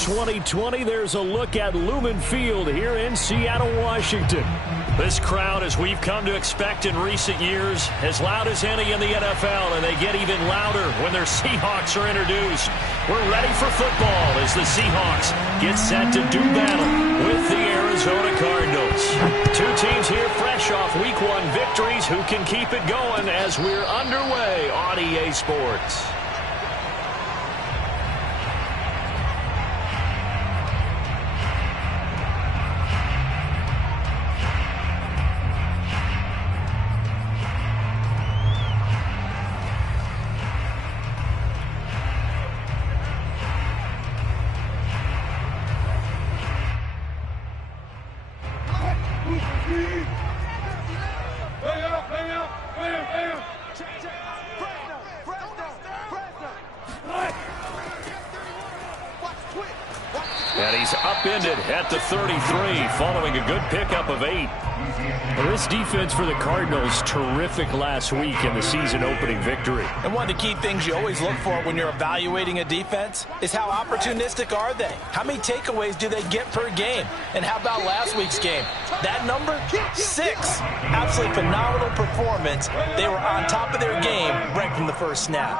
2020, there's a look at Lumen Field here in Seattle, Washington. This crowd, as we've come to expect in recent years, as loud as any in the NFL, and they get even louder when their Seahawks are introduced. We're ready for football as the Seahawks get set to do battle with the Arizona Cardinals. Two teams here fresh off Week 1 victories who can keep it going as we're underway on EA Sports. And he's upended at the 33 following a good pickup of 8. Well, this defense for the Cardinals, terrific last week in the season-opening victory. And one of the key things you always look for when you're evaluating a defense is how opportunistic are they? How many takeaways do they get per game? And how about last week's game? That number, 6. Absolutely phenomenal performance. They were on top of their game right from the first snap.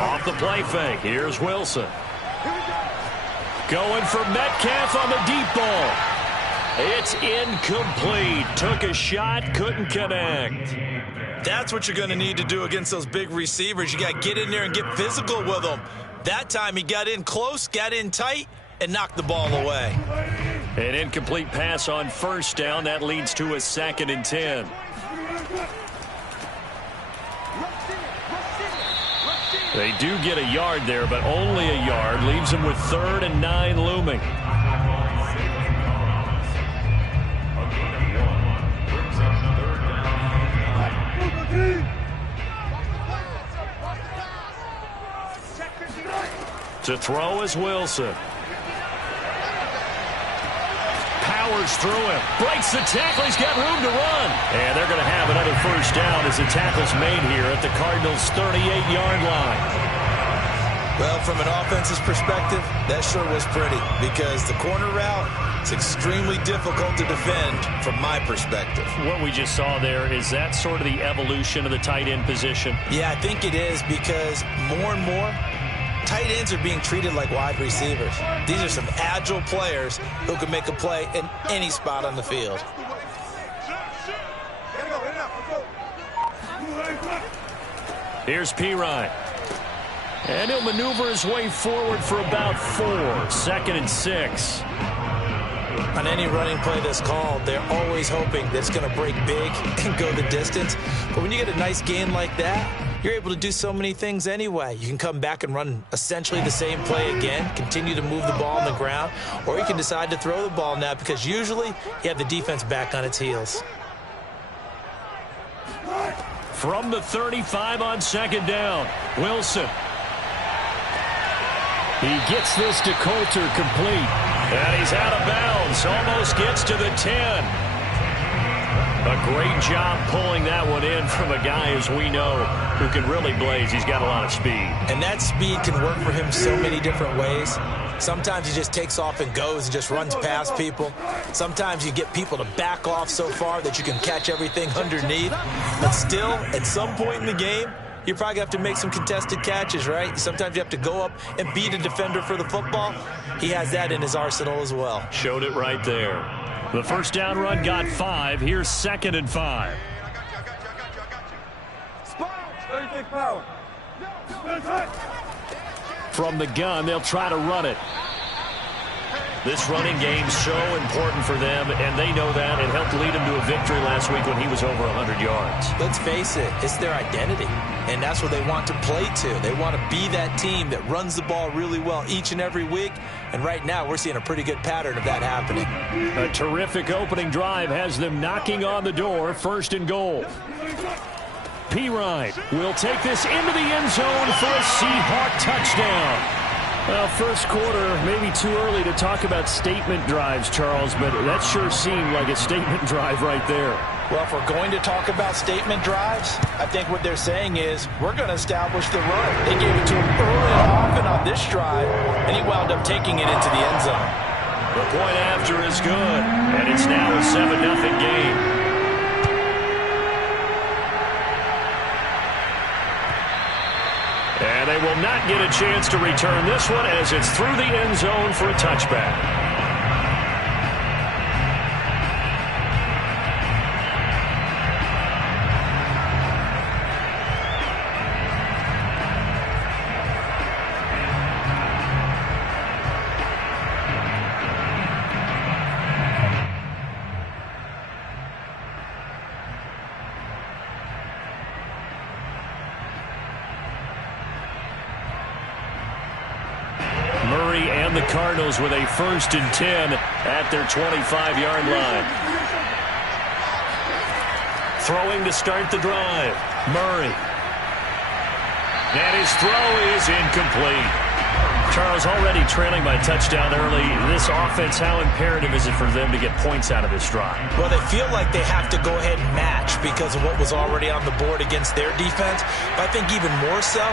Off the play fake, here's Wilson. Going for Metcalf on the deep ball. It's incomplete. Took a shot, couldn't connect. That's what you're going to need to do against those big receivers. You got to get in there and get physical with them. That time he got in close, got in tight, and knocked the ball away. An incomplete pass on first down. That leads to a 2nd and 10. They do get a yard there, but only a yard. Leaves them with 3rd and 9 looming. To throw is Wilson. Powers through him. Breaks the tackle. He's got room to run. And they're going to have another first down as the tackle's made here at the Cardinals' 38-yard line. Well, from an offense's perspective, that sure was pretty because the corner route is extremely difficult to defend from my perspective. What we just saw there, is that sort of the evolution of the tight end position? Yeah, I think it is because more and more, tight ends are being treated like wide receivers. These are some agile players who can make a play in any spot on the field. Here's Pirine. And he'll maneuver his way forward for about 4. 2nd and 6. On any running play that's called, they're always hoping that it's going to break big and go the distance. But when you get a nice gain like that, you're able to do so many things anyway. You can come back and run essentially the same play again, continue to move the ball on the ground, or you can decide to throw the ball now because usually you have the defense back on its heels. From the 35 on 2nd down, Wilson. He gets this to Coulter complete. And he's out of bounds. Almost gets to the 10. A great job pulling that one in from a guy, as we know, who can really blaze. He's got a lot of speed. And that speed can work for him so many different ways. Sometimes he just takes off and goes and just runs past people. Sometimes you get people to back off so far that you can catch everything underneath. But still, at some point in the game, you probably have to make some contested catches, right? Sometimes you have to go up and beat a defender for the football. He has that in his arsenal as well. Showed it right there. The first down run got 5. Here's 2nd and 5. From the gun, they'll try to run it. This running game's so important for them, and they know that. It helped lead them to a victory last week when he was over 100 yards. Let's face it, it's their identity, and that's what they want to play to. They want to be that team that runs the ball really well each and every week, and right now we're seeing a pretty good pattern of that happening. A terrific opening drive has them knocking on the door, 1st and goal. Pirine will take this into the end zone for a Seahawk touchdown. Well, first quarter, maybe too early to talk about statement drives, Charles, but that sure seemed like a statement drive right there. Well, if we're going to talk about statement drives, I think what they're saying is we're going to establish the run. They gave it to him early and often on this drive, and he wound up taking it into the end zone. The point after is good, and it's now a 7-0 game. And they will not get a chance to return this one as it's through the end zone for a touchback. Murray and the Cardinals with a 1st and 10 at their 25-yard line. Throwing to start the drive. Murray. And his throw is incomplete. Charles, already trailing by touchdown early. This offense, how imperative is it for them to get points out of this drive? Well, they feel like they have to go ahead and match because of what was already on the board against their defense. But I think even more so,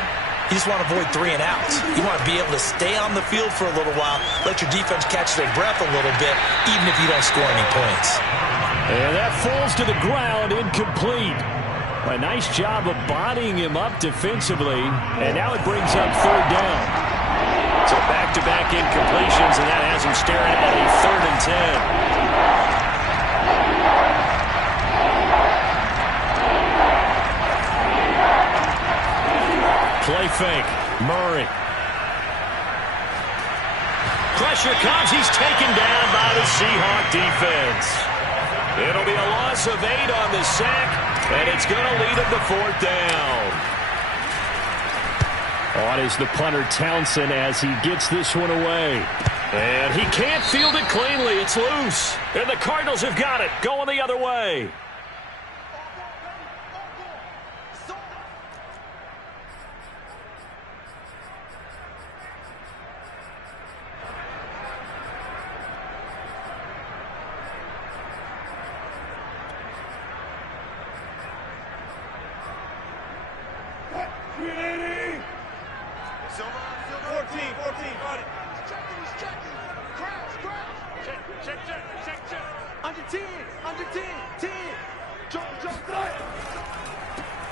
you just want to avoid 3 and outs. You want to be able to stay on the field for a little while, let your defense catch their breath a little bit, even if you don't score any points. And that falls to the ground, incomplete. A nice job of bodying him up defensively, and now it brings up 3rd down. So back-to-back incompletions, and that has him staring at a 3rd and 10. Play fake. Murray. Pressure comes. He's taken down by the Seahawk defense. It'll be a loss of 8 on the sack, and it's going to lead him to 4th down. On is the punter Townsend as he gets this one away. And he can't field it cleanly. It's loose. And the Cardinals have got it. Going the other way.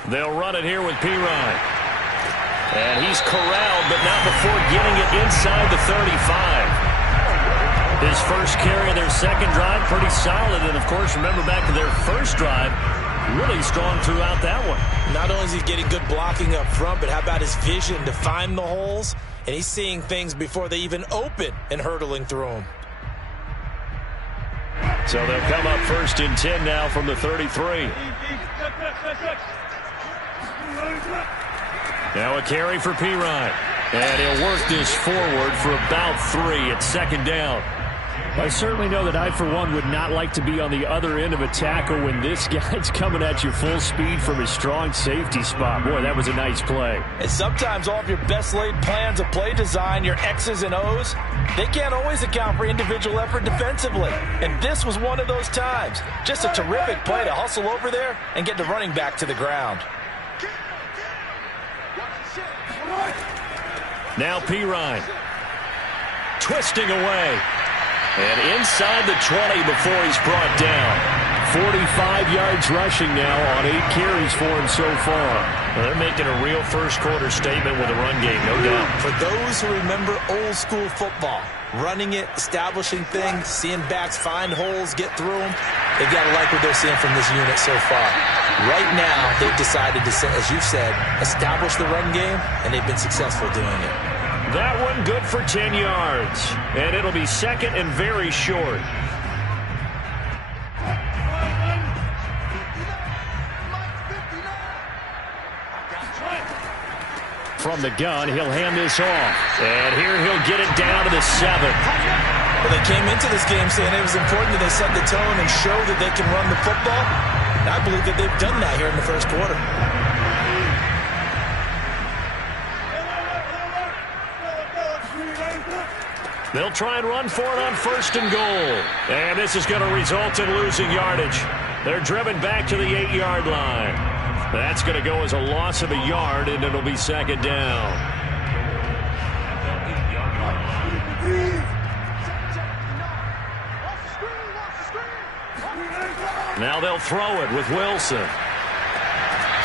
They'll run it here with Pirine. And he's corralled, but not before getting it inside the 35. His first carry of their second drive, pretty solid. And, of course, remember back to their first drive, really strong throughout that one. Not only is he getting good blocking up front, but how about his vision to find the holes? And he's seeing things before they even open and hurdling through them. So they'll come up 1st and 10 now from the 33. Now a carry for Pirine. And he'll work this forward for about 3 at 2nd down. I certainly know that I, for one, would not like to be on the other end of a tackle when this guy's coming at you full speed from his strong safety spot. Boy, that was a nice play. And sometimes all of your best laid plans of play design, your X's and O's, they can't always account for individual effort defensively. And this was one of those times. Just a terrific play to hustle over there and get the running back to the ground. Now Pirine. Twisting away. And inside the 20 before he's brought down. 45 yards rushing now on 8 carries for him so far. Well, they're making a real first quarter statement with a run game, no doubt. For those who remember old school football, running it, establishing things, seeing backs find holes, get through them, they've got to like what they're seeing from this unit so far. Right now, they've decided to, as you said, establish the run game, and they've been successful doing it. That one good for 10 yards. And it'll be 2nd and very short. From the gun, he'll hand this off. And here he'll get it down to the 7. Well, they came into this game saying it was important that they set the tone and show that they can run the football. And I believe that they've done that here in the first quarter. They'll try and run for it on 1st and goal. And this is going to result in losing yardage. They're driven back to the 8-yard line. That's going to go as a loss of a yard, and it'll be 2nd down. Now they'll throw it with Wilson.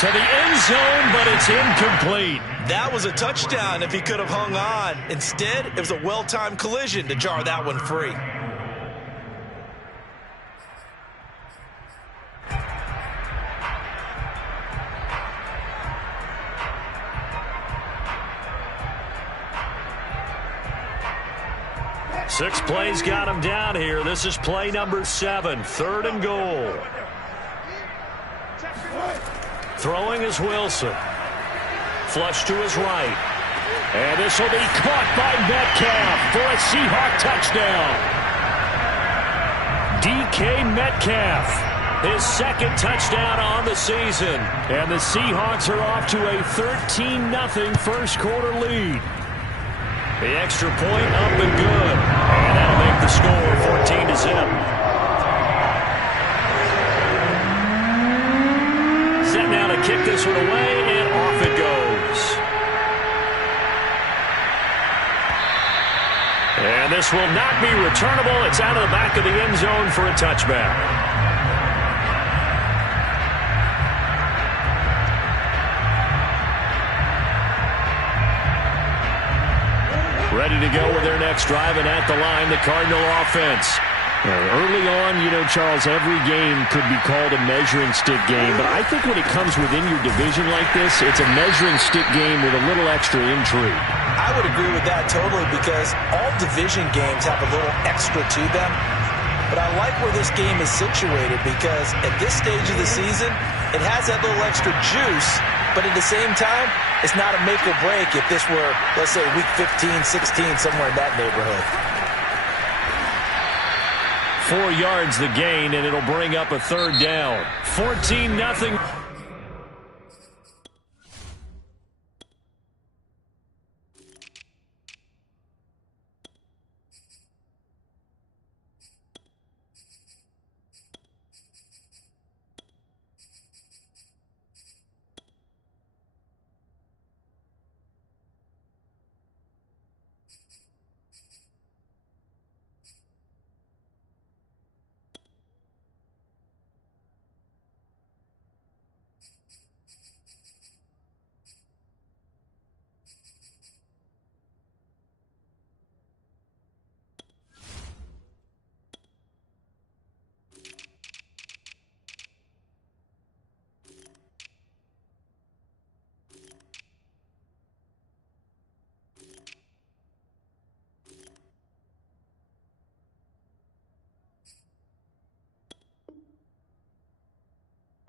To the end zone, but it's incomplete. That was a touchdown if he could have hung on. Instead, it was a well-timed collision to jar that one free. Six plays got him down here. This is play number 7, 3rd and goal. Throwing is Wilson. Flush to his right. And this will be caught by Metcalf for a Seahawk touchdown. DK Metcalf, his 2nd touchdown on the season. And the Seahawks are off to a 13-0 first quarter lead. The extra point up and good. And that'll make the score 14-0. Set now to kick this one away, and off it goes. And this will not be returnable. It's out of the back of the end zone for a touchback. Ready to go with their next drive, and at the line, the Cardinal offense. Early on, Charles, every game could be called a measuring stick game, but I think when it comes within your division like this, it's a measuring stick game with a little extra intrigue. I would agree with that totally, because all division games have a little extra to them. But I like where this game is situated, because at this stage of the season, it has that little extra juice, but at the same time, it's not a make or break if this were, let's say, week 15, 16, somewhere in that neighborhood. 4 yards the gain, and it'll bring up a 3rd down. 14-0.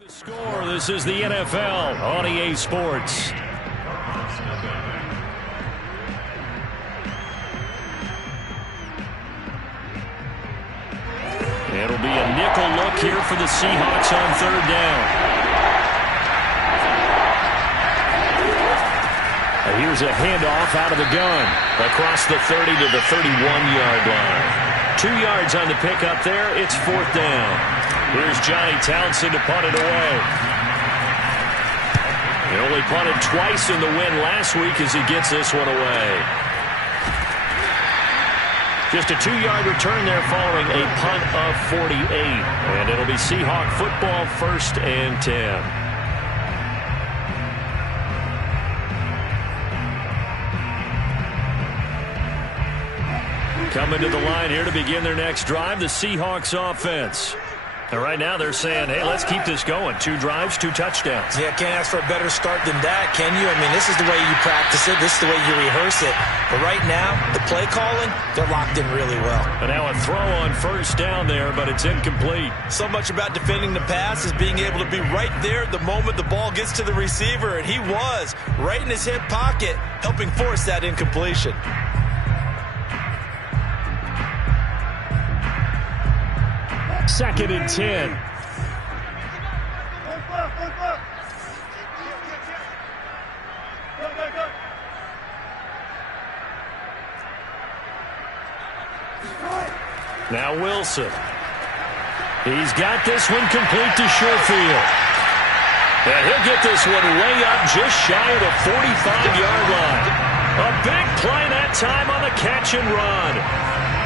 Score. This is the NFL on EA Sports. It'll be a nickel look here for the Seahawks on 3rd down. And here's a handoff out of the gun across the 30 to the 31-yard line. 2 yards on the pickup there. It's 4th down. Here's Johnny Townsend to punt it away. He only punted twice in the win last week as he gets this one away. Just a 2-yard return there following a punt of 48. And it'll be Seahawk football, 1st and 10. Coming to the line here to begin their next drive, the Seahawks offense. And right now they're saying, hey, let's keep this going. 2 drives, 2 touchdowns. Yeah, can't ask for a better start than that, can you? I mean, this is the way you practice it. This is the way you rehearse it. But right now, the play calling, they're locked in really well. And now a throw on 1st down there, but it's incomplete. So much about defending the pass is being able to be right there the moment the ball gets to the receiver. And he was right in his hip pocket, helping force that incompletion. 2nd and 10. Now Wilson. He's got this one complete to Sherfield. And he'll get this one way up just shy of the 45-yard line. A big play that time on the catch and run.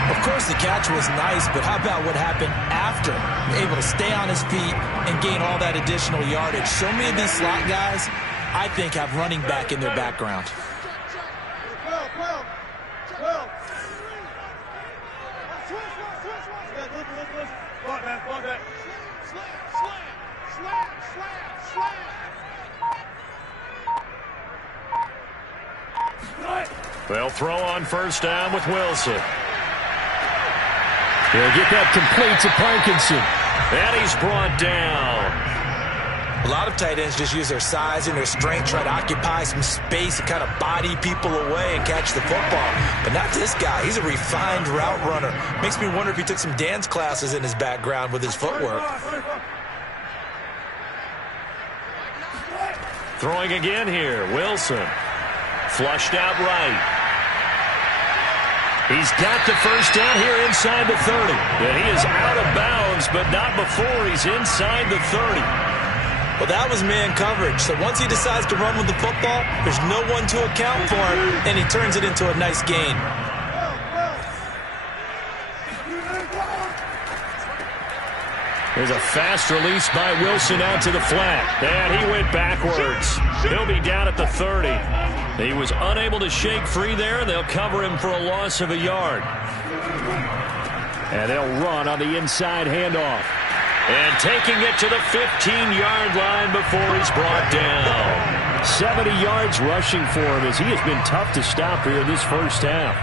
Of course, the catch was nice, but how about what happened after? Able to stay on his feet and gain all that additional yardage. So many of these slot guys, I think, have running back in their background. They'll throw on first down with Wilson. He'll get that complete to Parkinson. And he's brought down. A lot of tight ends just use their size and their strength, try to occupy some space and kind of body people away and catch the football. But not this guy. He's a refined route runner. Makes me wonder if he took some dance classes in his background with his footwork. Throwing again here, Wilson. Flushed out right. He's got the first down here inside the 30. And he is out of bounds, but not before he's inside the 30. Well, that was man coverage. So once he decides to run with the football, there's no one to account for him, and he turns it into a nice gain. There's a fast release by Wilson out to the flat. And he went backwards. He'll be down at the 30. He was unable to shake free there, and they'll cover him for a loss of a yard. And they'll run on the inside handoff. And taking it to the 15-yard line before he's brought down. 70 yards rushing for him as he has been tough to stop here in this first half.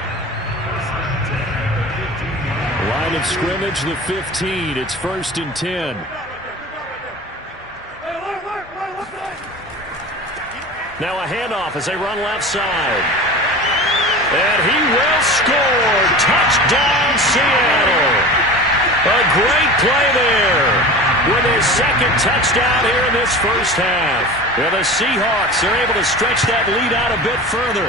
Line of scrimmage, the 15. It's 1st and 10. Now a handoff as they run left side. And he will score. Touchdown, Seattle. A great play there with his second touchdown here in this first half. Well, the Seahawks are able to stretch that lead out a bit further.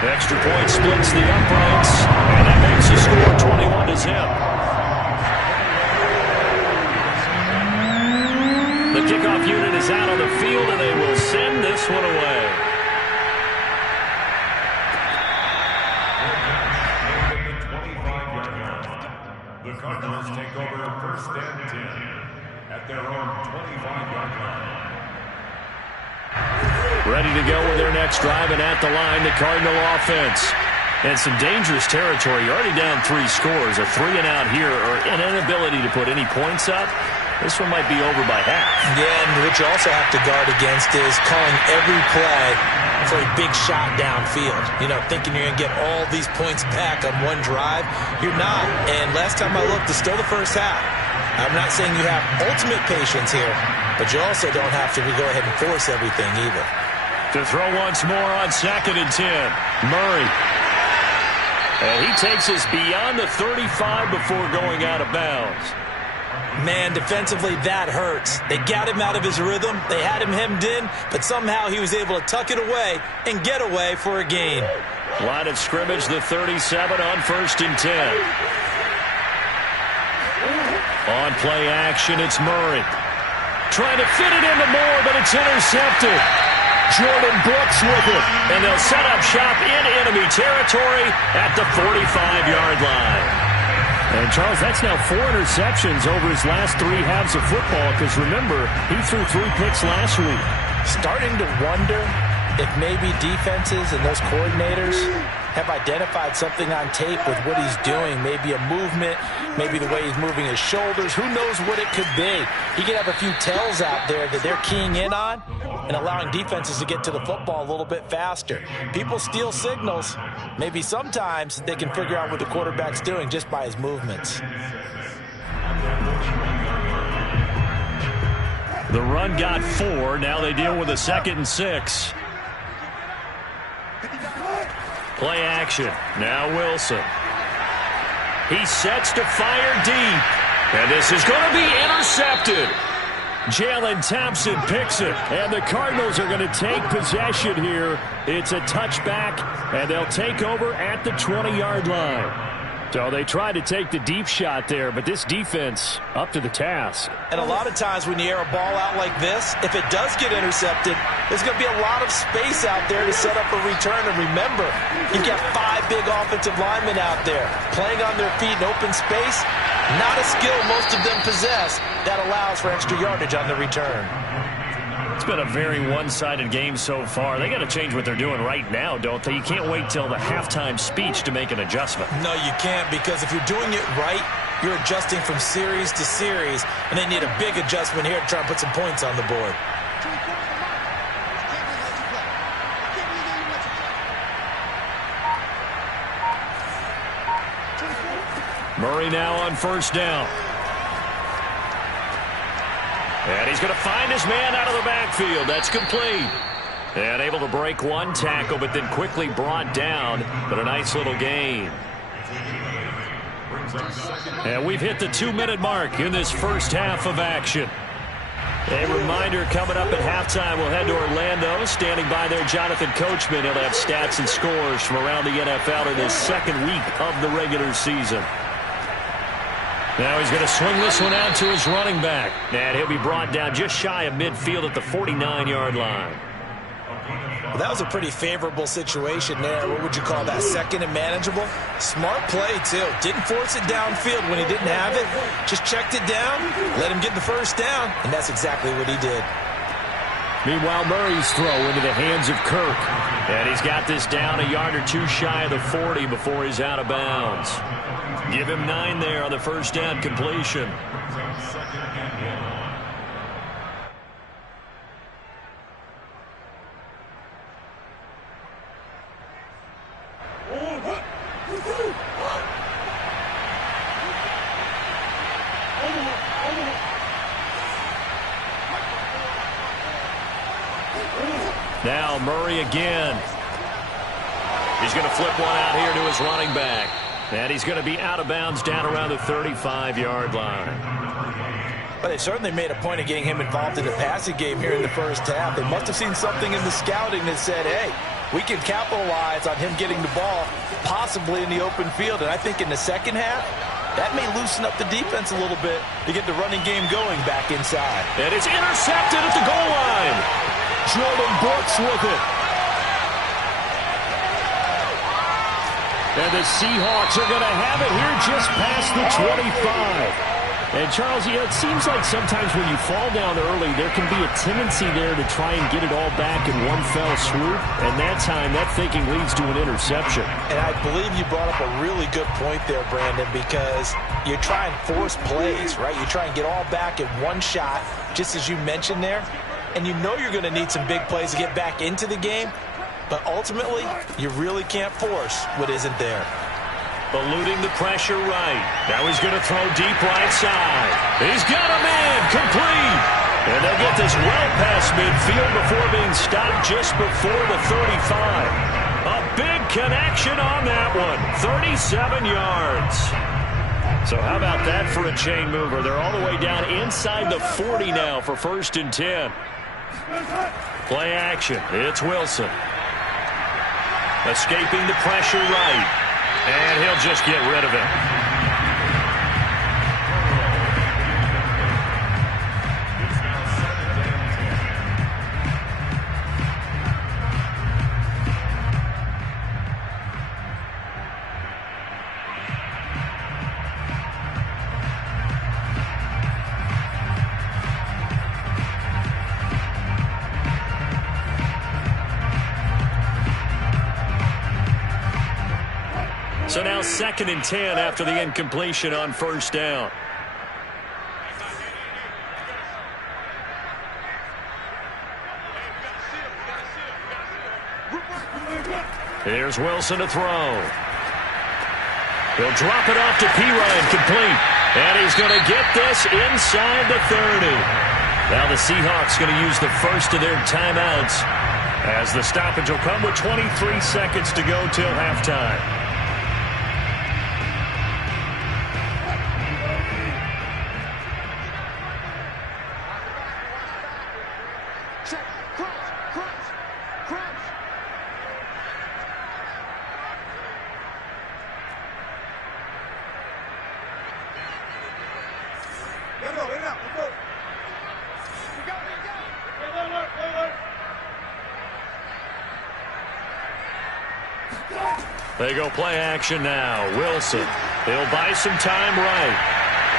Extra point splits the uprights, and that makes the score 21-0. The kickoff unit is out on the field, and they will send this one away. The Cardinals take over 1st and 10 at their own 25-yard line. Ready to go with their next drive, and at the line, the Cardinal offense. And some dangerous territory. You're already down 3 scores. A 3-and-out here, or an inability to put any points up. This one might be over by half. Yeah, and what you also have to guard against is calling every play for a big shot downfield. You know, thinking you're going to get all these points back on one drive. You're not. And last time I looked, it's still the first half. I'm not saying you have ultimate patience here, but you also don't have to go ahead and force everything either. To throw once more on 2nd and 10. Murray. And he takes us beyond the 35 before going out of bounds. Man, defensively, that hurts. They got him out of his rhythm. They had him hemmed in, but somehow he was able to tuck it away and get away for a gain. Line of scrimmage, the 37 on 1st and 10. On play action, it's Murray. Trying to fit it into Moore, but it's intercepted. Jordan Brooks with it, and they'll set up shop in enemy territory at the 45-yard line. And, Charles, that's now 4 interceptions over his last 3 halves of football, because, remember, he threw 3 picks last week. Starting to wonder if maybe defenses and those coordinators have identified something on tape with what he's doing. Maybe a movement, maybe the way he's moving his shoulders. Who knows what it could be? He could have a few tells out there that they're keying in on and allowing defenses to get to the football a little bit faster. People steal signals. Maybe sometimes they can figure out what the quarterback's doing just by his movements. The run got 4. Now they deal with a 2nd and 6. Play action. Now Wilson. He sets to fire deep. And this is going to be intercepted. Jalen Thompson picks it. And the Cardinals are going to take possession here. It's a touchback, and they'll take over at the 20-yard line. So they tried to take the deep shot there, but this defense up to the task. And a lot of times when you air a ball out like this, if it does get intercepted, there's going to be a lot of space out there to set up a return. And remember, you've got 5 big offensive linemen out there playing on their feet in open space. Not a skill most of them possess that allows for extra yardage on the return. It's been a very one-sided game so far. They got to change what they're doing right now, don't they? You can't wait till the halftime speech to make an adjustment. No, you can't, because if you're doing it right, you're adjusting from series to series, and they need a big adjustment here to try and put some points on the board. Murray now on first down. And he's going to find his man out of the backfield. That's complete. And able to break one tackle, but then quickly brought down. But a nice little gain. And we've hit the 2-minute mark in this first half of action. A reminder, coming up at halftime, we'll head to Orlando. Standing by there, Jonathan Coachman. He'll have stats and scores from around the NFL in his second week of the regular season. Now he's going to swing this one out to his running back. And he'll be brought down just shy of midfield at the 49-yard line. Well, that was a pretty favorable situation there. What would you call that? Second and manageable? Smart play, too. Didn't force it downfield when he didn't have it. Just checked it down, let him get the first down, and that's exactly what he did. Meanwhile, Murray's throw into the hands of Kirk. And he's got this down a yard or two shy of the 40 before he's out of bounds. Give him 9 there on the first down completion. Now Murray again. He's going to flip one out here to his running back. And he's going to be out of bounds down around the 35-yard line. But they certainly made a point of getting him involved in the passing game here in the first half. They must have seen something in the scouting that said, hey, we can capitalize on him getting the ball possibly in the open field. And I think in the second half, that may loosen up the defense a little bit to get the running game going back inside. And it's intercepted at the goal line. Jordan Brooks with it. And the Seahawks are going to have it here just past the 25. And, Charles, it seems like sometimes when you fall down early, there can be a tendency there to try and get it all back in one fell swoop. And that time, that thinking leads to an interception. And I believe you brought up a really good point there, Brandon, because you try and force plays, right? You try and get all back in one shot, just as you mentioned there. And you know you're going to need some big plays to get back into the game. But ultimately, you really can't force what isn't there. Eluding the pressure right. Now he's going to throw deep right side. He's got him in. Complete. And they'll get this well past midfield before being stopped just before the 35. A big connection on that one. 37 yards. So how about that for a chain mover? They're all the way down inside the 40 now for 1st and 10. Play action. It's Wilson. Escaping the pressure right. And he'll just get rid of it. So now 2nd and 10 after the incompletion on 1st down. Here's Wilson to throw. He'll drop it off to Perine, complete. And he's going to get this inside the 30. Now the Seahawks going to use the first of their timeouts as the stoppage will come with 23 seconds to go till halftime. They go play action now. Wilson. He'll buy some time right.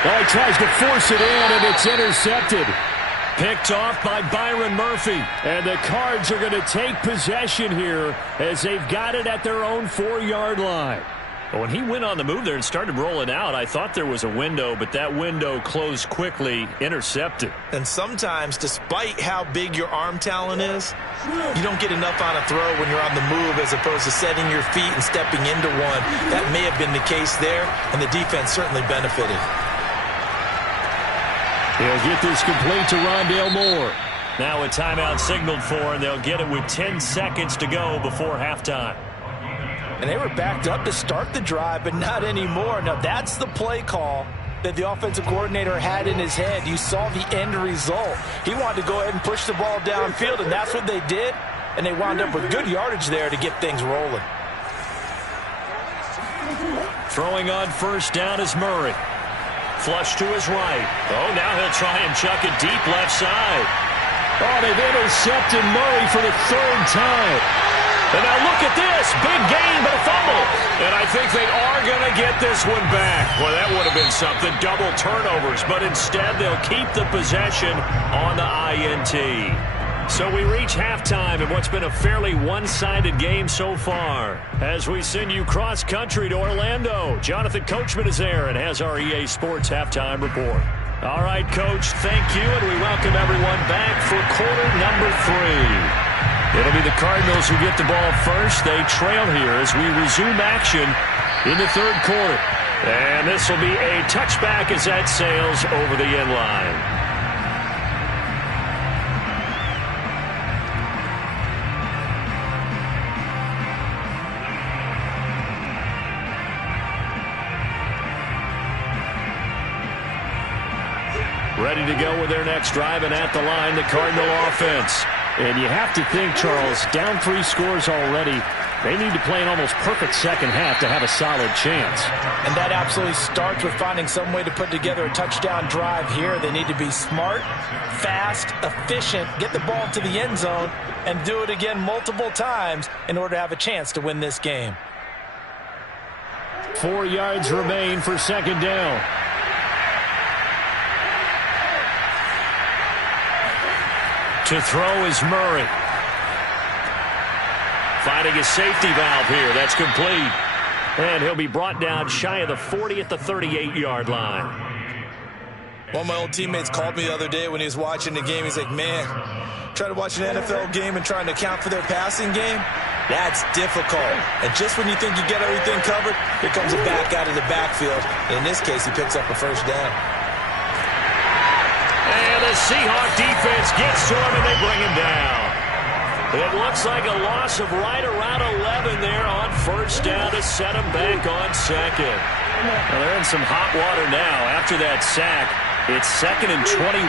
Well, he tries to force it in, and it's intercepted. Picked off by Byron Murphy. And the Cards are going to take possession here as they've got it at their own 4-yard line. But when he went on the move there and started rolling out, I thought there was a window, but that window closed quickly, intercepted. And sometimes, despite how big your arm talent is, you don't get enough on a throw when you're on the move as opposed to setting your feet and stepping into one. That may have been the case there, and the defense certainly benefited. He'll get this complete to Rondale Moore. Now a timeout signaled for, and they'll get it with 10 seconds to go before halftime. And they were backed up to start the drive, but not anymore. Now, that's the play call that the offensive coordinator had in his head. You saw the end result. He wanted to go ahead and push the ball downfield, and that's what they did. And they wound up with good yardage there to get things rolling. Throwing on first down is Murray. Flush to his right. Oh, now he'll try and chuck it deep left side. Oh, they've intercepted Murray for the 3rd time. And now look at this. Big gain, but a fumble. And I think they are going to get this one back. Well, that would have been something. Double turnovers. But instead, they'll keep the possession on the INT. So we reach halftime in what's been a fairly one-sided game so far. As we send you cross-country to Orlando, Jonathan Coachman is there and has our EA Sports halftime report. All right, Coach, thank you, and we welcome everyone back for quarter number 3. It'll be the Cardinals who get the ball first. They trail here as we resume action in the 3rd quarter. And this will be a touchback as that sails over the end line. Ready to go with their next drive, and at the line, the Cardinal offense. And you have to think, Charles, down 3 scores already. They need to play an almost perfect second half to have a solid chance. And that absolutely starts with finding some way to put together a touchdown drive here. They need to be smart, fast, efficient, get the ball to the end zone, and do it again multiple times in order to have a chance to win this game. 4 yards remain for second down. To throw is Murray. Finding a safety valve here. That's complete. And he'll be brought down shy of the 40 at the 38-yard line. One of my old teammates called me the other day when he was watching the game. He's like, man, trying to watch an NFL game and trying to account for their passing game, that's difficult. And just when you think you get everything covered, here comes a back out of the backfield. In this case, he picks up a first down. And the Seahawk defense gets to him, and they bring him down. It looks like a loss of right around 11 there on first down to set him back on second. Well, they're in some hot water now. After that sack, it's 2nd and 21.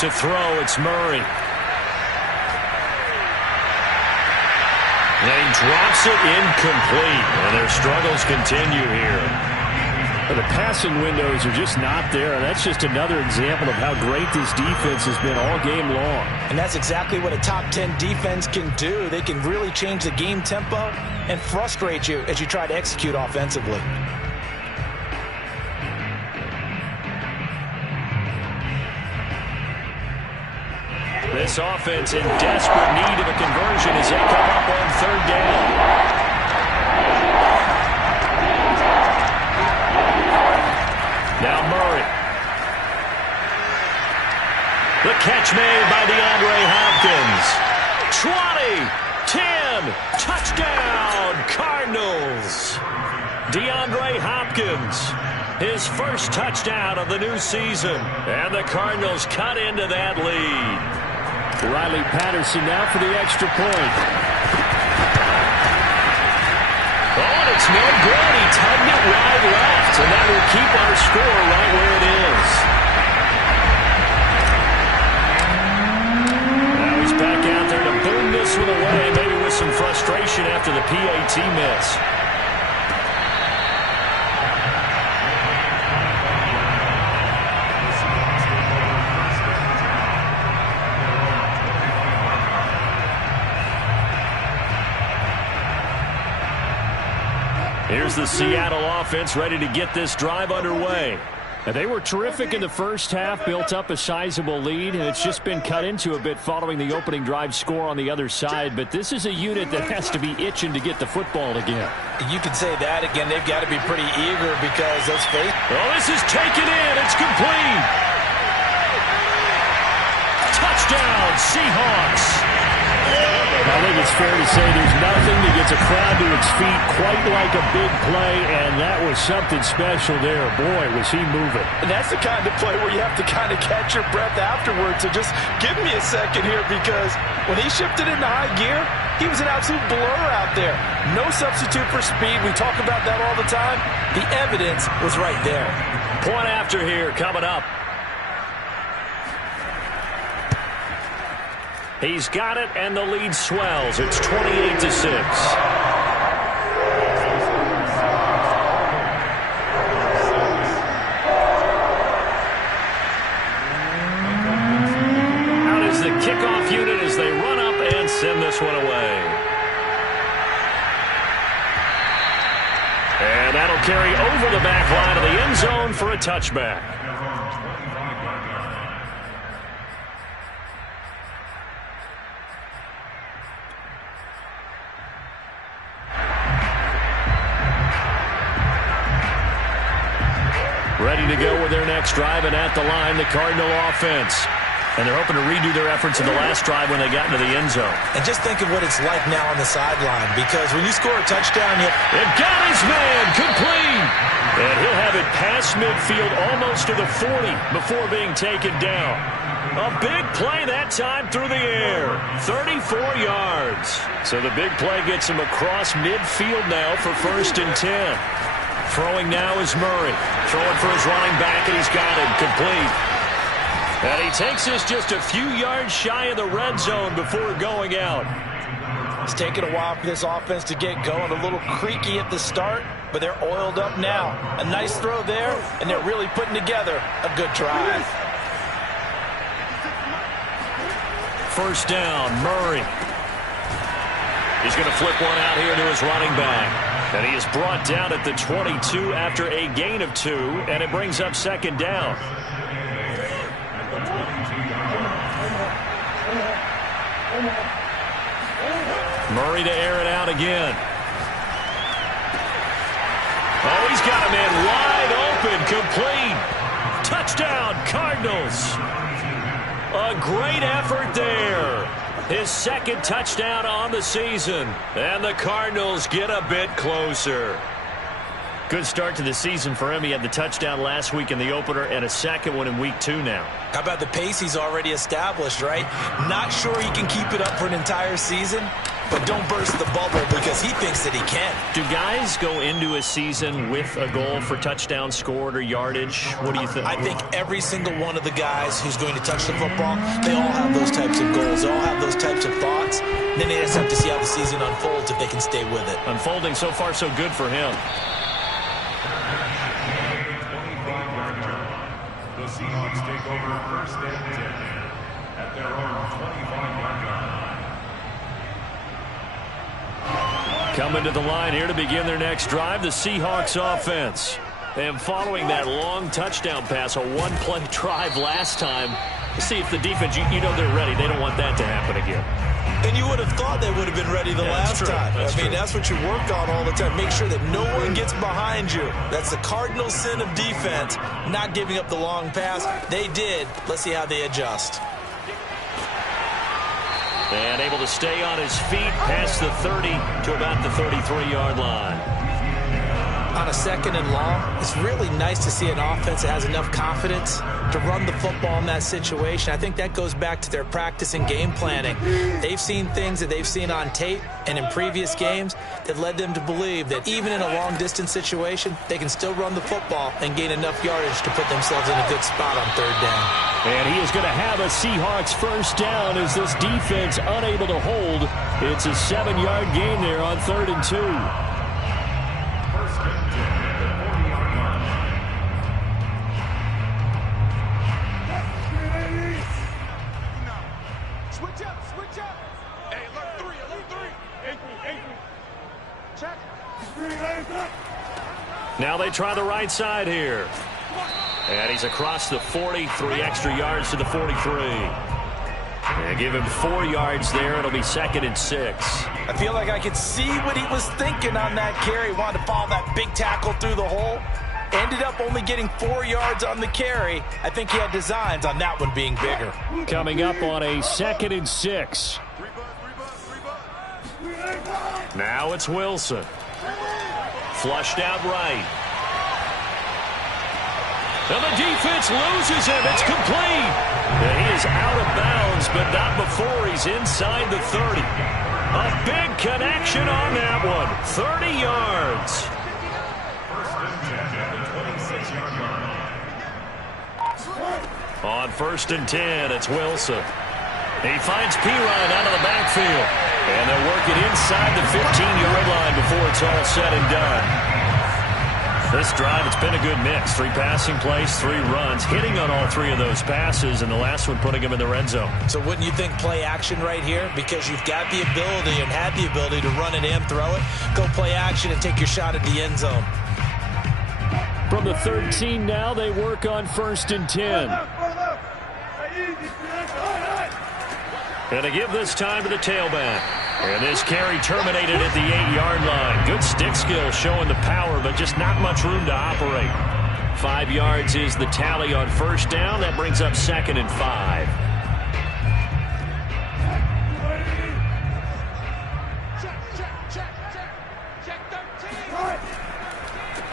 To throw, it's Murray. And he drops it incomplete. And their struggles continue here. The passing windows are just not there, and that's just another example of how great this defense has been all game long. And that's exactly what a top 10 defense can do. They can really change the game tempo and frustrate you as you try to execute offensively. This offense in desperate need of a conversion as they come up on 3rd down. Now Murray. The catch made by DeAndre Hopkins. 20, 10, touchdown, Cardinals. DeAndre Hopkins, his first touchdown of the new season. And the Cardinals cut into that lead. Riley Patterson now for the extra point. Oh, and it's no good. He tugged it wide left, and that will keep our score right where it is. Now he's back out there to boom this one away, maybe with some frustration after the PAT miss. Here's the Seattle offense ready to get this drive underway. They were terrific in the first half, built up a sizable lead, and it's just been cut into a bit following the opening drive score on the other side. But this is a unit that has to be itching to get the football again. You can say that again. They've got to be pretty eager because let's face it. Oh, this is taken in. It's complete. Touchdown, Seahawks. I think it's fair to say there's nothing that gets a crowd to its feet quite like a big play, and that was something special there. Boy, was he moving. And that's the kind of play where you have to kind of catch your breath afterwards. So just give me a second here, because when he shifted into high gear, he was an absolute blur out there. No substitute for speed. We talk about that all the time. The evidence was right there. Point after here coming up. He's got it, and the lead swells. It's 28-6. Out is the kickoff unit as they run up and send this one away. And that'll carry over the back line of the end zone for a touchback. Ready to go with their next drive, and at the line, the Cardinal offense. And they're hoping to redo their efforts in the last drive when they got into the end zone. And just think of what it's like now on the sideline, because when you score a touchdown, it got his man complete. And he'll have it past midfield almost to the 40 before being taken down. A big play that time through the air. 34 yards. So the big play gets him across midfield now for 1st and 10. Throwing now is Murray. Throwing for his running back, and he's got him complete. And he takes us just a few yards shy of the red zone before going out. It's taken a while for this offense to get going. A little creaky at the start, but they're oiled up now. A nice throw there, and they're really putting together a good drive. 1st down, Murray. He's going to flip one out here to his running back. And he is brought down at the 22 after a gain of 2, and it brings up 2nd down. Murray to air it out again. Oh, he's got a man wide open, complete. Touchdown, Cardinals. A great effort there. His 2nd touchdown on the season. And the Cardinals get a bit closer. Good start to the season for him. He had the touchdown last week in the opener and a 2nd one in week 2 now. How about the pace he's already established, right? Not sure he can keep it up for an entire season, but don't burst the bubble because he thinks that he can. Do guys go into a season with a goal for touchdown scored or yardage? What do you think? I think every single one of the guys who's going to touch the football, they all have those types of goals. They all have those types of thoughts. And then they just have to see how the season unfolds if they can stay with it. Unfolding so far so good for him. The Seahawks take over 1st and 10 at their own 25-yard line. Coming to the line here to begin their next drive, the Seahawks offense. And following that long touchdown pass, a one-play drive last time, let's see if the defense, you know they're ready. They don't want that to happen again. And you would have thought they would have been ready the last time. That's what you work on all the time. Make sure that no one gets behind you. That's the cardinal sin of defense, not giving up the long pass. They did. Let's see how they adjust. And able to stay on his feet past the 30 to about the 33-yard line. On a 2nd and long, it's really nice to see an offense that has enough confidence to run the football in that situation. I think that goes back to their practice and game planning. They've seen things that they've seen on tape and in previous games that led them to believe that even in a long-distance situation, they can still run the football and gain enough yardage to put themselves in a good spot on 3rd down. And he is going to have a Seahawks 1st down as this defense unable to hold. It's a 7-yard gain there on 3rd and 2. Check. Now they try the right side here. And he's across the 40, 3 extra yards to the 43. And give him 4 yards there. It'll be 2nd and 6. I feel like I could see what he was thinking on that carry. Wanted to follow that big tackle through the hole. Ended up only getting 4 yards on the carry. I think he had designs on that one being bigger. Coming up on a 2nd and 6. Now it's Wilson. Flushed out right. And the defense loses him. It's complete. And he is out of bounds, but not before he's inside the 30. A big connection on that one. 30 yards. On 1st and 10, it's Wilson. He finds Perine out of the backfield. And they'll work it inside the 15-yard line before it's all said and done. This drive, it's been a good mix. 3 passing plays, 3 runs, hitting on all 3 of those passes, and the last one putting him in the red zone. So wouldn't you think play action right here? Because you've got the ability and had the ability to run it in, throw it, go play action and take your shot at the end zone. From the 13 now, they work on 1st and 10. And to give this time to the tailback. And this carry terminated at the 8-yard line. Good stick skill showing the power, but just not much room to operate. 5 yards is the tally on 1st down. That brings up 2nd and 5.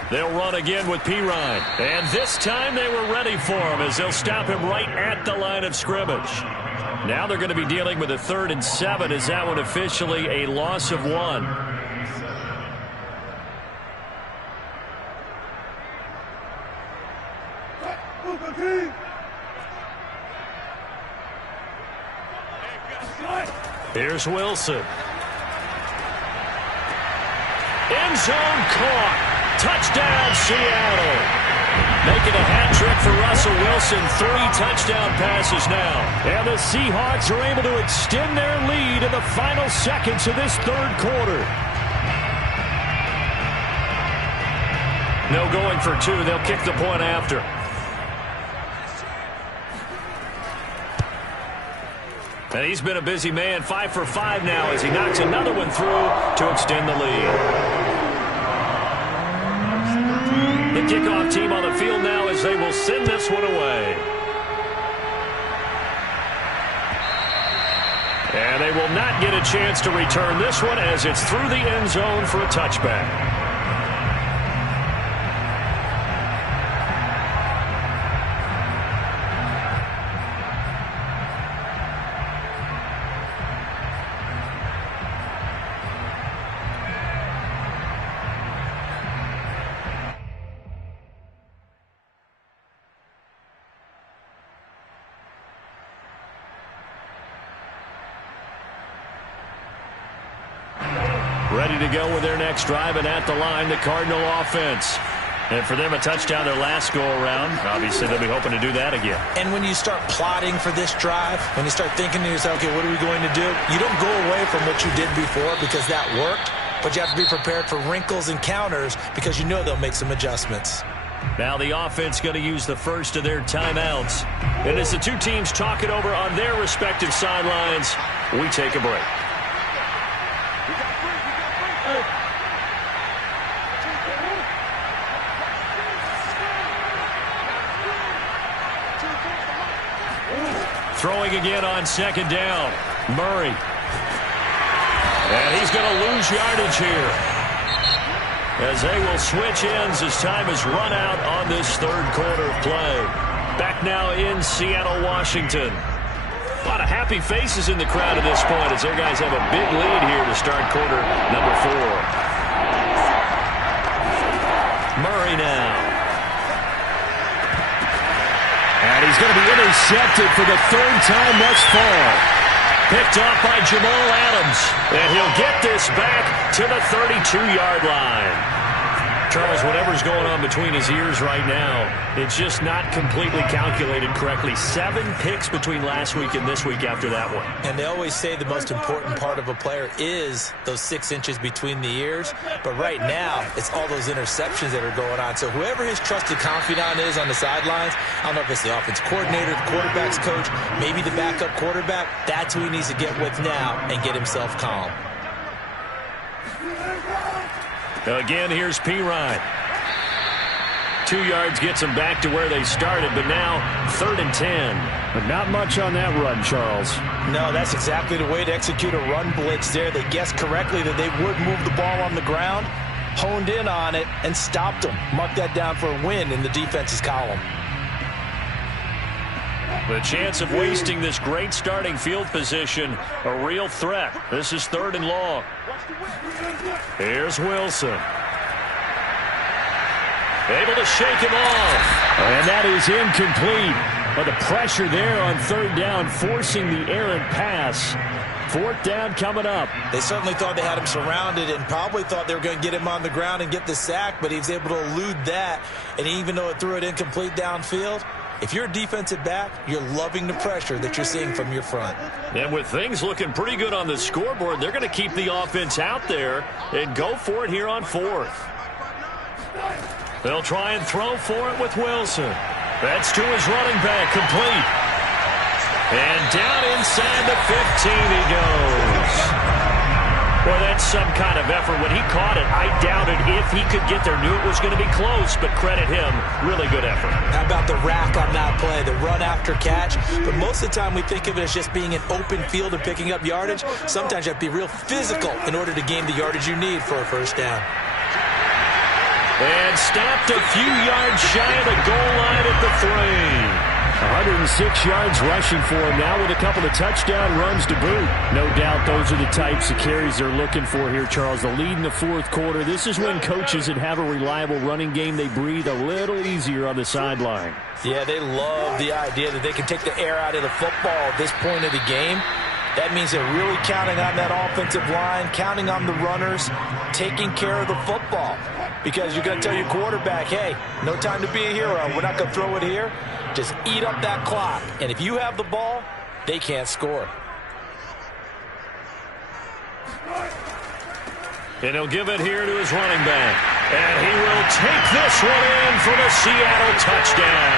They'll run again with Perine. And this time they were ready for him as they'll stop him right at the line of scrimmage. Now they're going to be dealing with a 3rd and 7. Is that one officially a loss of 1? Here's Wilson. End zone caught. Touchdown, Seattle. Making a hat trick for Russell Wilson. 3 touchdown passes now. And the Seahawks are able to extend their lead in the final seconds of this 3rd quarter. No going for 2. They'll kick the point after. And he's been a busy man. 5 for 5 now as he knocks another one through to extend the lead. The kickoff team on the field now as they will send this one away. And they will not get a chance to return this one as it's through the end zone for a touchback. Ready to go with their next drive, and at the line, the Cardinal offense. And for them, a touchdown their last go-around. Obviously, they'll be hoping to do that again. And when you start plotting for this drive, when you start thinking to yourself, okay, what are we going to do? You don't go away from what you did before because that worked, but you have to be prepared for wrinkles and counters because you know they'll make some adjustments. Now the offense going to use the first of their timeouts. And as the 2 teams talk it over on their respective sidelines, we take a break. Throwing again on 2nd down. Murray. And he's going to lose yardage here. As they will switch ends as time has run out on this 3rd quarter of play. Back now in Seattle, Washington. A lot of happy faces in the crowd at this point as their guys have a big lead here to start quarter number 4. Murray now. And he's going to be intercepted for the 3rd time thus far. Picked off by Jamal Adams. And he'll get this back to the 32-yard line. Charles, whatever's going on between his ears right now, it's just not completely calculated correctly. 7 picks between last week and this week after that one. And they always say the most important part of a player is those 6 inches between the ears. But right now, it's all those interceptions that are going on. So whoever his trusted confidant is on the sidelines, I don't know if it's the offense coordinator, the quarterback's coach, maybe the backup quarterback, that's who he needs to get with now and get himself calm. Again, here's Perine. 2 yards gets them back to where they started, but now 3rd and 10. But not much on that run, Charles. No, that's exactly the way to execute a run blitz there. They guessed correctly that they would move the ball on the ground, honed in on it, and stopped them. Mark that down for a win in the defense's column. The chance of wasting this great starting field position, a real threat. This is 3rd and long. Here's Wilson. Able to shake him off. And that is incomplete. But the pressure there on 3rd down, forcing the errant pass. 4th down coming up. They certainly thought they had him surrounded and probably thought they were going to get him on the ground and get the sack, but he was able to elude that. And even though it threw it incomplete downfield, if you're a defensive back, you're loving the pressure that you're seeing from your front. And with things looking pretty good on the scoreboard, they're going to keep the offense out there and go for it here on 4th. They'll try and throw for it with Wilson. That's to his running back, complete. And down inside the 15 he goes. Boy, that's some kind of effort. When he caught it, I doubted if he could get there. Knew it was going to be close, but credit him. Really good effort. How about the rack on that play, the run after catch? But most of the time we think of it as just being an open field and picking up yardage. Sometimes you have to be real physical in order to gain the yardage you need for a 1st down. And stopped a few yards shy of the goal line at the 3. 106 yards rushing for him now with a couple of touchdown runs to boot. No doubt those are the types of carries they're looking for here, Charles. The lead in the 4th quarter. This is when coaches that have a reliable running game, they breathe a little easier on the sideline. Yeah, they love the idea that they can take the air out of the football at this point of the game. That means they're really counting on that offensive line, counting on the runners, taking care of the football. Because you're going to tell your quarterback, hey, no time to be a hero. We're not going to throw it here. Just eat up that clock. And if you have the ball, they can't score. And he'll give it here to his running back. And he will take this one in for the Seattle touchdown.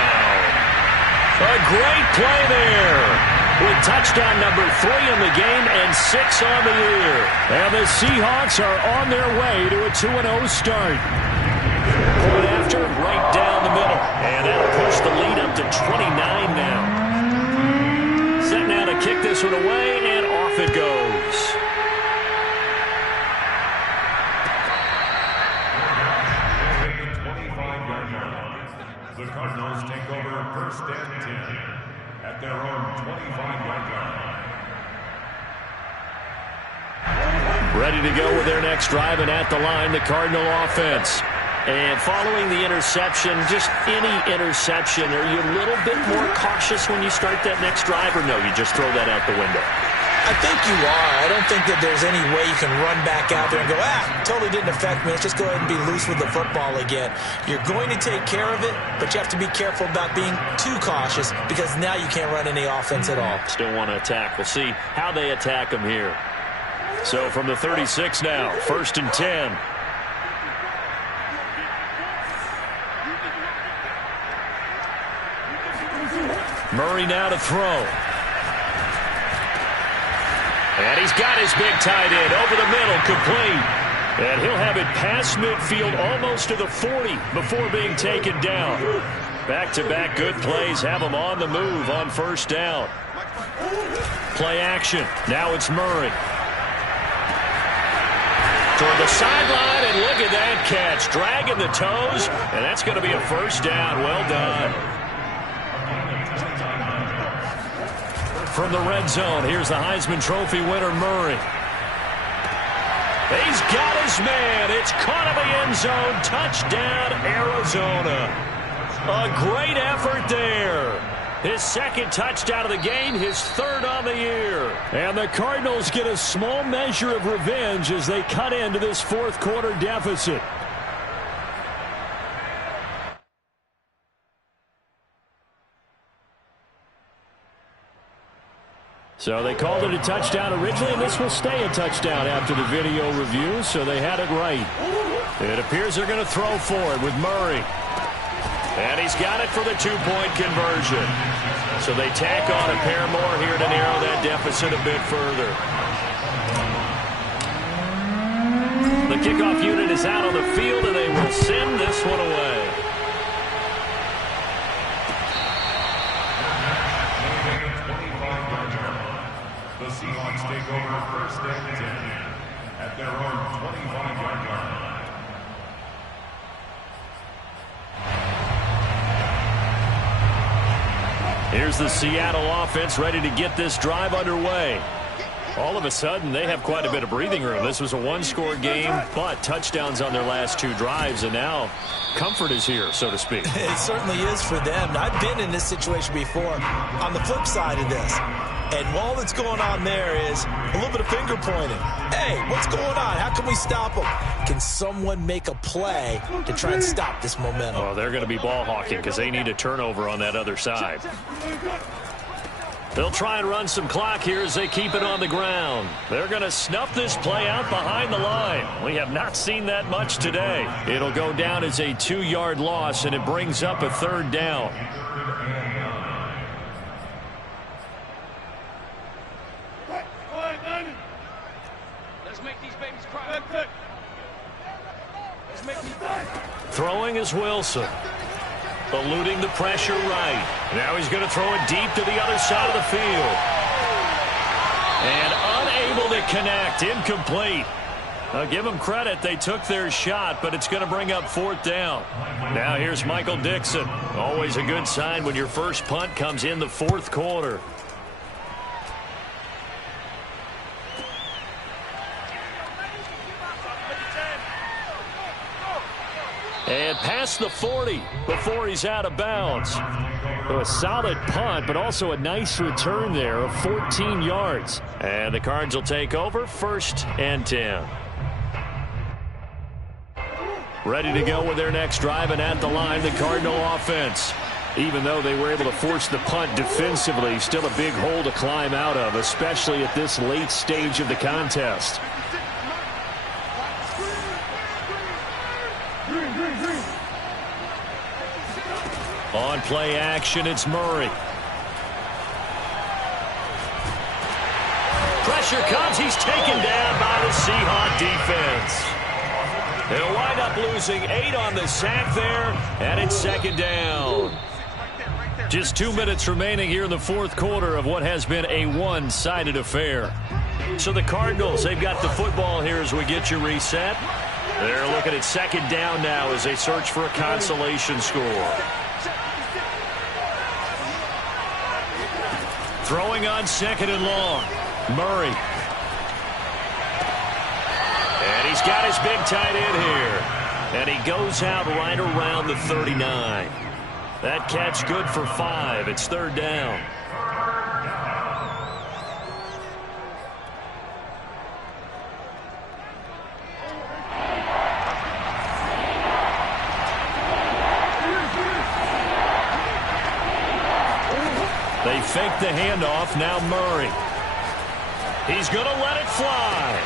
A great play there. With touchdown number 3 in the game and 6 on the year. And the Seahawks are on their way to a 2-0 start. Point after, right down the middle. And that'll push the lead up to 29 now. Set now to kick this one away, and off it goes. The Cardinals take over 1st and 10 at their own 25-yard line. Ready to go with their next drive, and at the line, the Cardinal offense. And following the interception, just any interception, are you a little bit more cautious when you start that next drive, or no, you just throw that out the window? I think you are. I don't think that there's any way you can run back out there and go, totally didn't affect me. Let's just go ahead and be loose with the football again. You're going to take care of it, but you have to be careful about being too cautious because now you can't run any offense at all. Still want to attack. We'll see how they attack them here. So from the 36 now, 1st and 10. Murray now to throw. And he's got his big tight end over the middle, complete. And he'll have it past midfield almost to the 40 before being taken down. Back-to-back good plays have him on the move on 1st down. Play action. Now it's Murray. Toward the sideline, and look at that catch. Dragging the toes, and that's going to be a 1st down. Well done. From the red zone, here's the Heisman Trophy winner, Murray. He's got his man. It's caught in the end zone. Touchdown, Arizona. A great effort there. His 2nd touchdown of the game, his 3rd on the year. And the Cardinals get a small measure of revenge as they cut into this 4th quarter deficit. So they called it a touchdown originally, and this will stay a touchdown after the video review, so they had it right. It appears they're going to throw for it with Murray. And he's got it for the two-point conversion. So they tack on a pair more here to narrow that deficit a bit further. The kickoff unit is out on the field, and they will send this one away. The Seahawks take over first and 10 at their own 25-yard line. Here's the Seattle offense ready to get this drive underway. All of a sudden, they have quite a bit of breathing room. This was a one-score game, but touchdowns on their last two drives, and now comfort is here, so to speak. It certainly is for them. I've been in this situation before on the flip side of this. And all that's going on there is a little bit of finger pointing. Hey, what's going on? How can we stop them? Can someone make a play to try and stop this momentum? Well, they're going to be ball hawking because they need a turnover on that other side. They'll try and run some clock here as they keep it on the ground. They're going to snuff this play out behind the line. We have not seen that much today. It'll go down as a 2-yard loss, and it brings up a third down. Throwing is Wilson. Eluding the pressure right. Now he's going to throw it deep to the other side of the field. And unable to connect. Incomplete. I'll give them credit. They took their shot, but it's going to bring up fourth down. Now here's Michael Dixon. Always a good sign when your first punt comes in the fourth quarter. And past the 40 before he's out of bounds. So a solid punt, but also a nice return there of 14 yards. And the Cards will take over first and 10. Ready to go with their next drive, and at the line, the Cardinal offense. Even though they were able to force the punt defensively, still a big hole to climb out of, especially at this late stage of the contest. On play action, it's Murray. Pressure comes. He's taken down by the Seahawk defense. They'll wind up losing 8 on the sack there, and it's second down. Just 2 minutes remaining here in the fourth quarter of what has been a one-sided affair. So the Cardinals, they've got the football here as we get you reset. They're looking at second down now as they search for a consolation score. Throwing on second and long. Murray. And he's got his big tight end here. And he goes out right around the 39. That catch good for 5. It's third down. They fake the handoff. Now Murray. He's going to let it fly.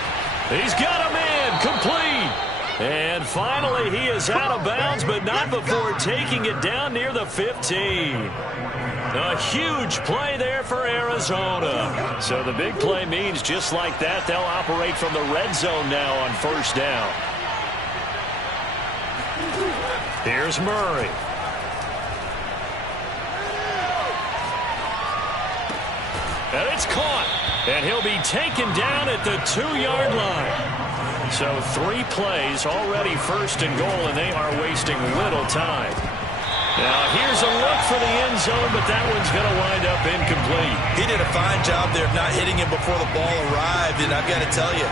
He's got him in. Complete. And finally he is out of bounds, but not before taking it down near the 15. A huge play there for Arizona. So the big play means just like that, they'll operate from the red zone now on first down. Here's Murray. And it's caught. And he'll be taken down at the 2-yard line. So 3 plays already first and goal, and they are wasting little time. Now here's a look for the end zone, but that one's going to wind up incomplete. He did a fine job there of not hitting him before the ball arrived, and I've got to tell you,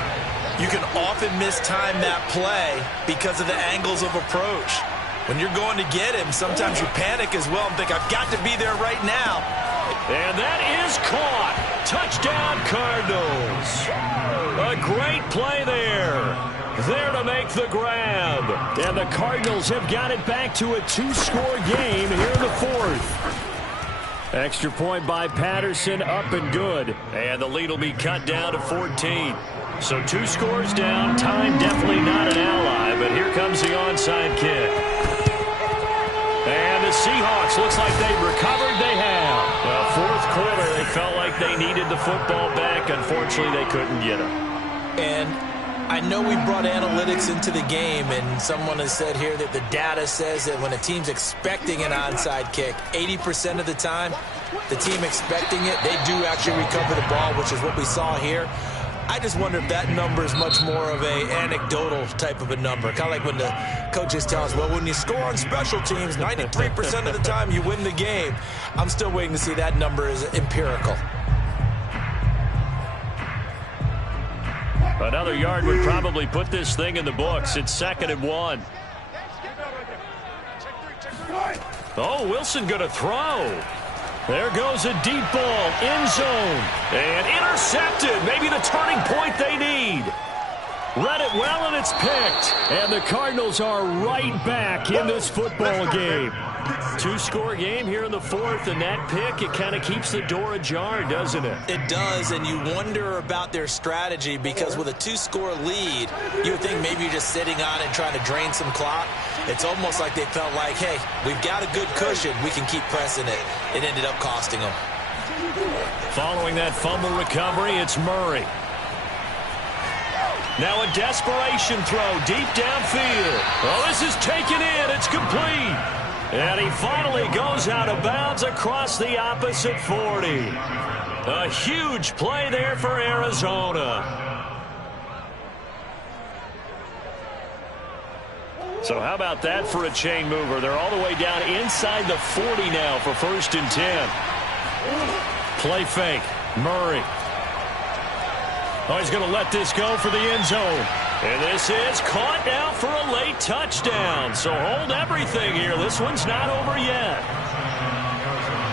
you can often mistime that play because of the angles of approach. When you're going to get him, sometimes you panic as well and think, I've got to be there right now. And that is caught. Touchdown, Cardinals. A great play there. There to make the grab. And the Cardinals have got it back to a 2-score game here in the fourth. Extra point by Patterson, up and good. And the lead will be cut down to 14. So 2 scores down. Time definitely not an ally, but here comes the onside kick. And the Seahawks, looks like they've recovered. They have. Fourth quarter, they felt like they needed the football back. Unfortunately, they couldn't get it. And I know we brought analytics into the game, and someone has said here that the data says that when a team's expecting an onside kick, 80% of the time, the team expecting it, they do actually recover the ball, which is what we saw here. I just wonder if that number is much more of a anecdotal type of a number. Kind of like when the coaches tell us, well, when you score on special teams, 93% of the time you win the game. I'm still waiting to see that number is empirical. Another yard would probably put this thing in the books. It's 2nd and 1. Oh, Wilson going to throw. There goes a deep ball, end zone, and intercepted. Maybe the turning point they need. Read it well, and it's picked. And the Cardinals are right back in this football game. 2-score game here in the 4th, and that pick, it kind of keeps the door ajar, doesn't it? It does, and you wonder about their strategy because with a 2-score lead, you would think maybe you're just sitting on it trying to drain some clock. It's almost like they felt like, hey, we've got a good cushion. We can keep pressing it. It ended up costing them. Following that fumble recovery, it's Murray. Now a desperation throw deep downfield. Oh, this is taken in. It's complete. And he finally goes out of bounds across the opposite 40. A huge play there for Arizona. So how about that for a chain mover? They're all the way down inside the 40 now for 1st and 10. Play fake. Murray. Oh, he's going to let this go for the end zone. And this is caught now for a late touchdown. So hold everything here. This one's not over yet.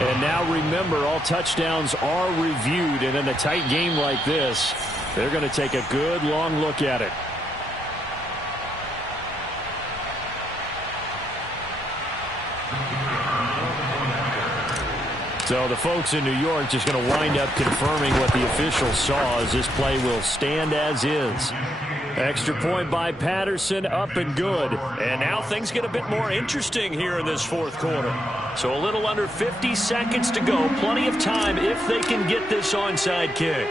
And now remember, all touchdowns are reviewed. And in a tight game like this, they're going to take a good long look at it. So the folks in New York just going to wind up confirming what the officials saw as this play will stand as is. Extra point by Patterson, up and good. And now things get a bit more interesting here in this 4th quarter. So a little under 50 seconds to go. Plenty of time if they can get this onside kick.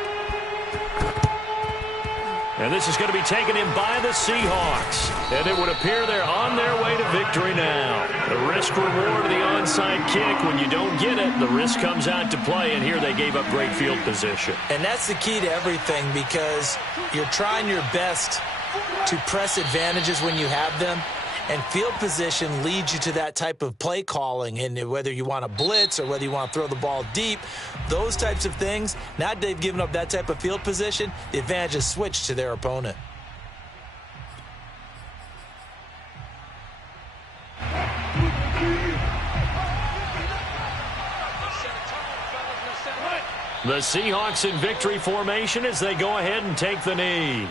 And this is going to be taken in by the Seahawks. And it would appear they're on their way to victory now. The risk-reward of the onside kick, when you don't get it, the risk comes out to play, and here they gave up great field position. And that's the key to everything because you're trying your best to press advantages when you have them. And field position leads you to that type of play calling. And whether you want to blitz or whether you want to throw the ball deep, those types of things, now that they've given up that type of field position, the advantage is switched to their opponent. The Seahawks in victory formation as they go ahead and take the knee.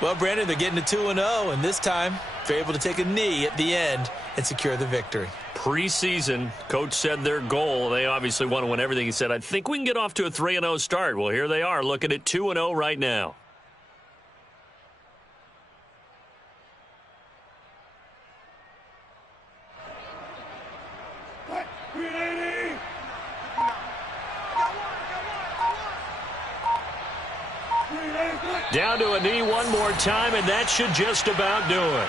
Well, Brandon, they're getting to 2-0, and this time they're able to take a knee at the end and secure the victory. Preseason, coach said their goal, they obviously want to win everything. He said, I think we can get off to a 3-0 start. Well, here they are looking at 2-0 right now. Down to a knee one more time, and that should just about do it.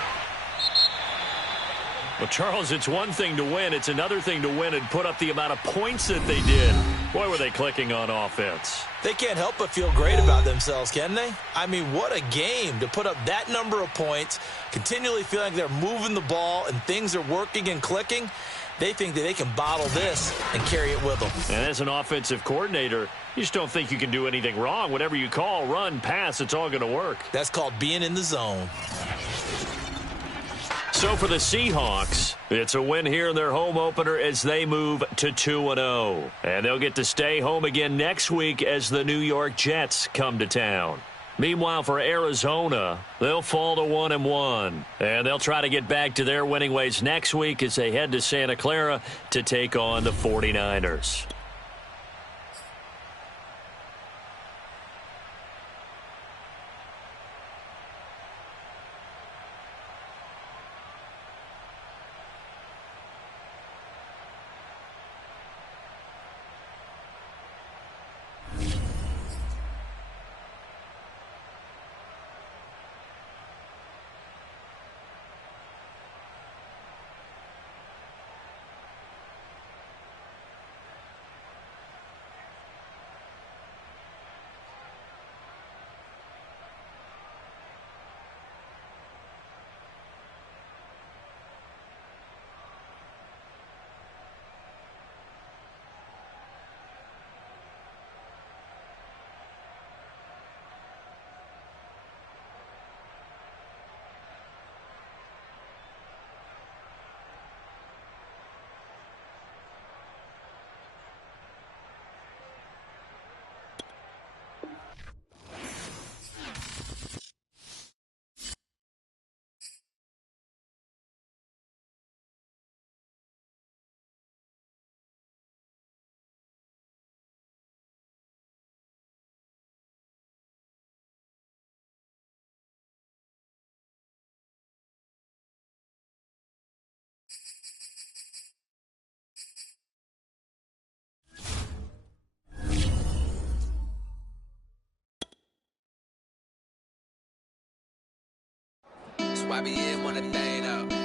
Well, Charles, it's one thing to win. It's another thing to win and put up the amount of points that they did. Boy, were they clicking on offense. They can't help but feel great about themselves, can they? I mean, what a game to put up that number of points, continually feeling like they're moving the ball and things are working and clicking. They think that they can bottle this and carry it with them. And as an offensive coordinator, you just don't think you can do anything wrong. Whatever you call, run, pass, it's all going to work. That's called being in the zone. So for the Seahawks, it's a win here in their home opener as they move to 2-0. And they'll get to stay home again next week as the New York Jets come to town. Meanwhile, for Arizona, they'll fall to 1-1. And they'll try to get back to their winning ways next week as they head to Santa Clara to take on the 49ers. YBN want a thing up.